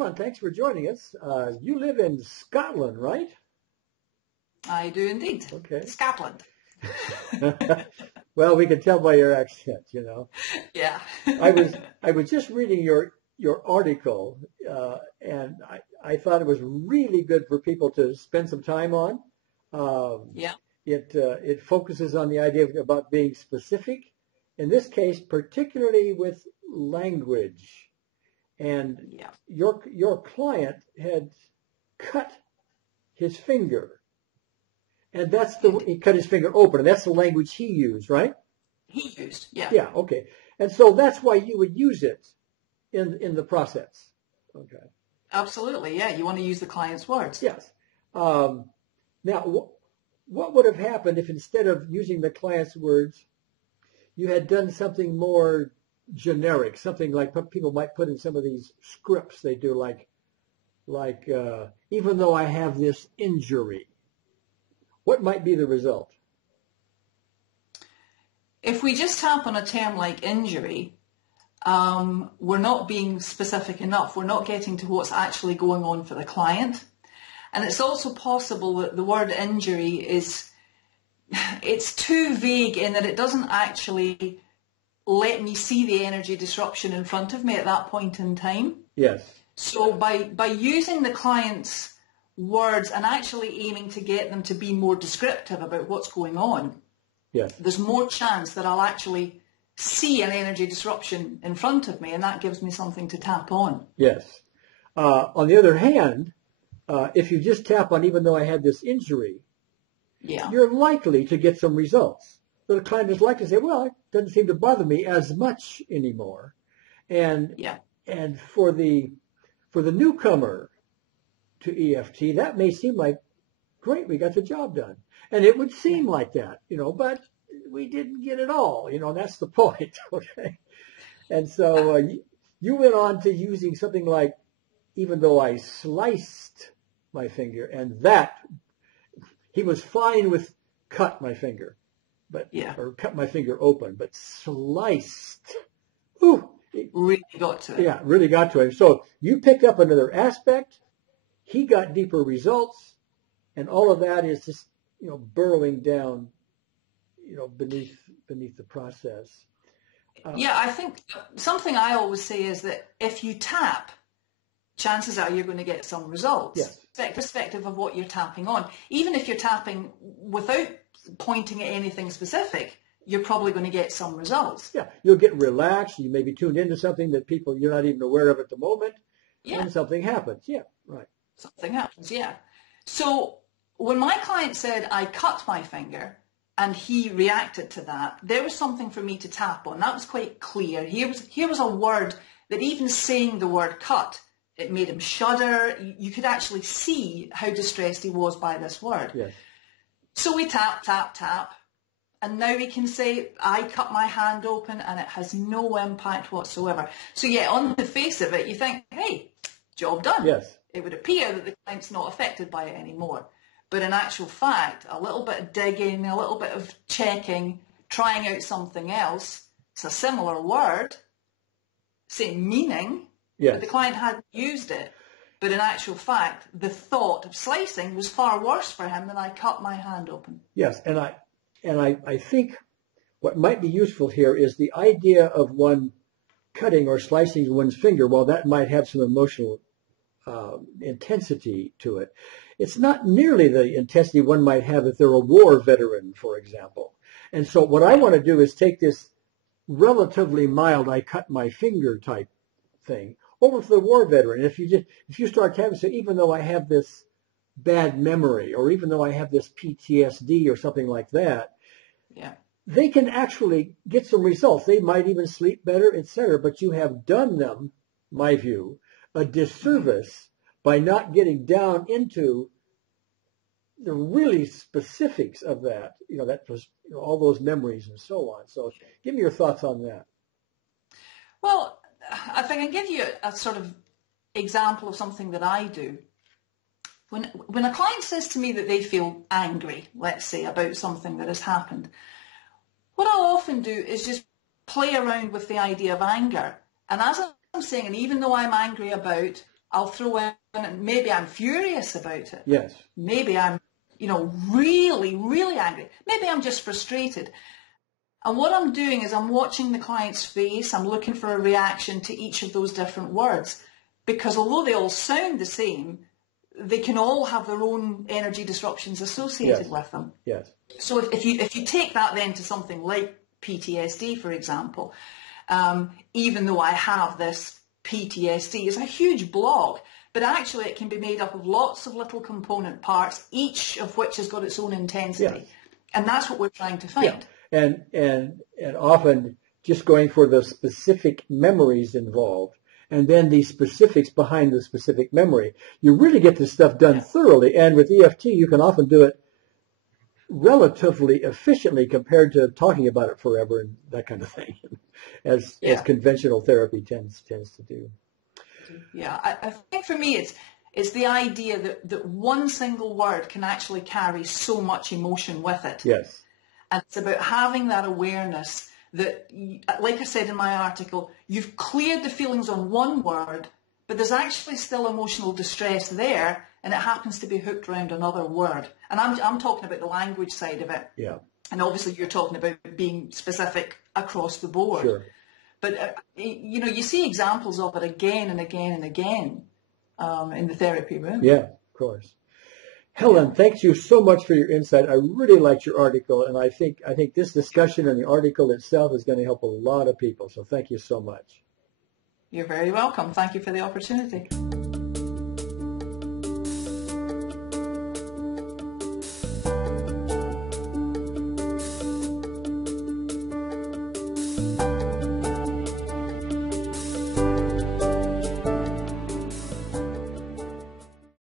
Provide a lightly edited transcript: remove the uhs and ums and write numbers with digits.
Thanks for joining us. You live in Scotland, right? I do indeed. Okay. Scotland. Well, we can tell by your accent, Yeah. I was just reading your article, and I thought it was really good for people to spend some time on. Yeah. It focuses on the idea about being specific. In this case, particularly with language. And Yeah. your client had cut his finger, and he cut his finger open, and that's the language he used, right? He used, yeah. Yeah, okay. And so that's why you would use it in the process. Okay. Absolutely, yeah. You want to use the client's words. Yes. Now, what would have happened if instead of using the client's words, you had done something more generic, something like people might put in some of these scripts they do, like even though I have this injury, what might be the result? If we just tap on a term like injury, we're not being specific enough. We're not getting to what's actually going on for the client. And it's also possible that the word injury it's too vague in that it doesn't actually let me see the energy disruption in front of me at that point in time. Yes. So by using the client's words and actually aiming to get them to be more descriptive about what's going on, yes, there's more chance that I'll actually see an energy disruption in front of me, and that gives me something to tap on. Yes. On the other hand, if you just tap on even though I had this injury, yeah, you're likely to get some results. So the client is likely to say, well, it doesn't seem to bother me as much anymore. And for the newcomer to EFT, that may seem like, great, we got the job done. And it would seem like that, but we didn't get it all, that's the point, okay? And so you went on to using something like, even though I sliced my finger, and that, he was fine with cut my finger. Or cut my finger open, but sliced. Ooh, really got to it. Yeah, really got to him. So you picked up another aspect. He got deeper results, and all of that is just burrowing down, beneath the process. I think something I always say is that if you tap, chances are you're going to get some results. Yes. Irrespective of what you're tapping on. Even if you're tapping without pointing at anything specific, you're probably going to get some results. Yeah, you'll get relaxed. You may be tuned into something that you're not even aware of at the moment. Yeah. And something happens. Yeah, right. Something happens, yeah. So when my client said, I cut my finger, and he reacted to that, there was something for me to tap on. That was quite clear. Here was a word that even saying the word cut, it made him shudder. You could actually see how distressed he was by this word. Yes. So we tap, tap, tap, and now we can say, I cut my hand open and it has no impact whatsoever. So yeah, on the face of it, you think, hey, job done. Yes. It would appear that the client's not affected by it anymore. But in actual fact, a little bit of digging, a little bit of checking, trying out something else, it's a similar word, same meaning, yes, but the client hadn't used it. But in actual fact, the thought of slicing was far worse for him than I cut my hand open. Yes, and I think what might be useful here is the idea of one cutting or slicing one's finger. While that might have some emotional intensity to it, it's not nearly the intensity one might have if they're a war veteran, for example. And so what I want to do is take this relatively mild, I cut my finger type thing over to the war veteran. If you start having, so even though I have this bad memory, or even though I have this PTSD or something like that, yeah, they can actually get some results. They might even sleep better, etc. But you have done them, my view, a disservice by not getting down into the really specifics of that. That was all those memories and so on. So give me your thoughts on that. Well, if I can give you a sort of example of something that I do. When a client says to me that they feel angry, let's say, about something that has happened, what I'll often do is just play around with the idea of anger. And as I'm saying, and even though I'm angry about I'll throw in, and maybe I'm furious about it. Yes. Maybe I'm, really, really angry. Maybe I'm just frustrated. And what I'm doing is I'm watching the client's face. I'm looking for a reaction to each of those different words, because although they all sound the same, they can all have their own energy disruptions associated with them. Yes. So if you take that then to something like PTSD, for example, even though I have this PTSD, it's a huge block, but actually it can be made up of lots of little component parts, each of which has got its own intensity. Yes. And that's what we're trying to find. Yeah. And often just going for the specific memories involved, and then the specifics behind the specific memory, you really get this stuff done thoroughly. And with EFT, you can often do it relatively efficiently compared to talking about it forever and that kind of thing, as conventional therapy tends to do. Yeah, I think for me it's the idea that one single word can actually carry so much emotion with it. Yes. And it's about having that awareness that, like I said in my article, you've cleared the feelings on one word, but there's actually still emotional distress there, and it happens to be hooked around another word. And I'm talking about the language side of it. Yeah. And obviously you're talking about being specific across the board. Sure. But, you see examples of it again and again and again in the therapy room. Yeah, of course. Helen, thank you so much for your insight. I really liked your article, and I think this discussion and the article itself is going to help a lot of people. So thank you so much. You're very welcome. Thank you for the opportunity.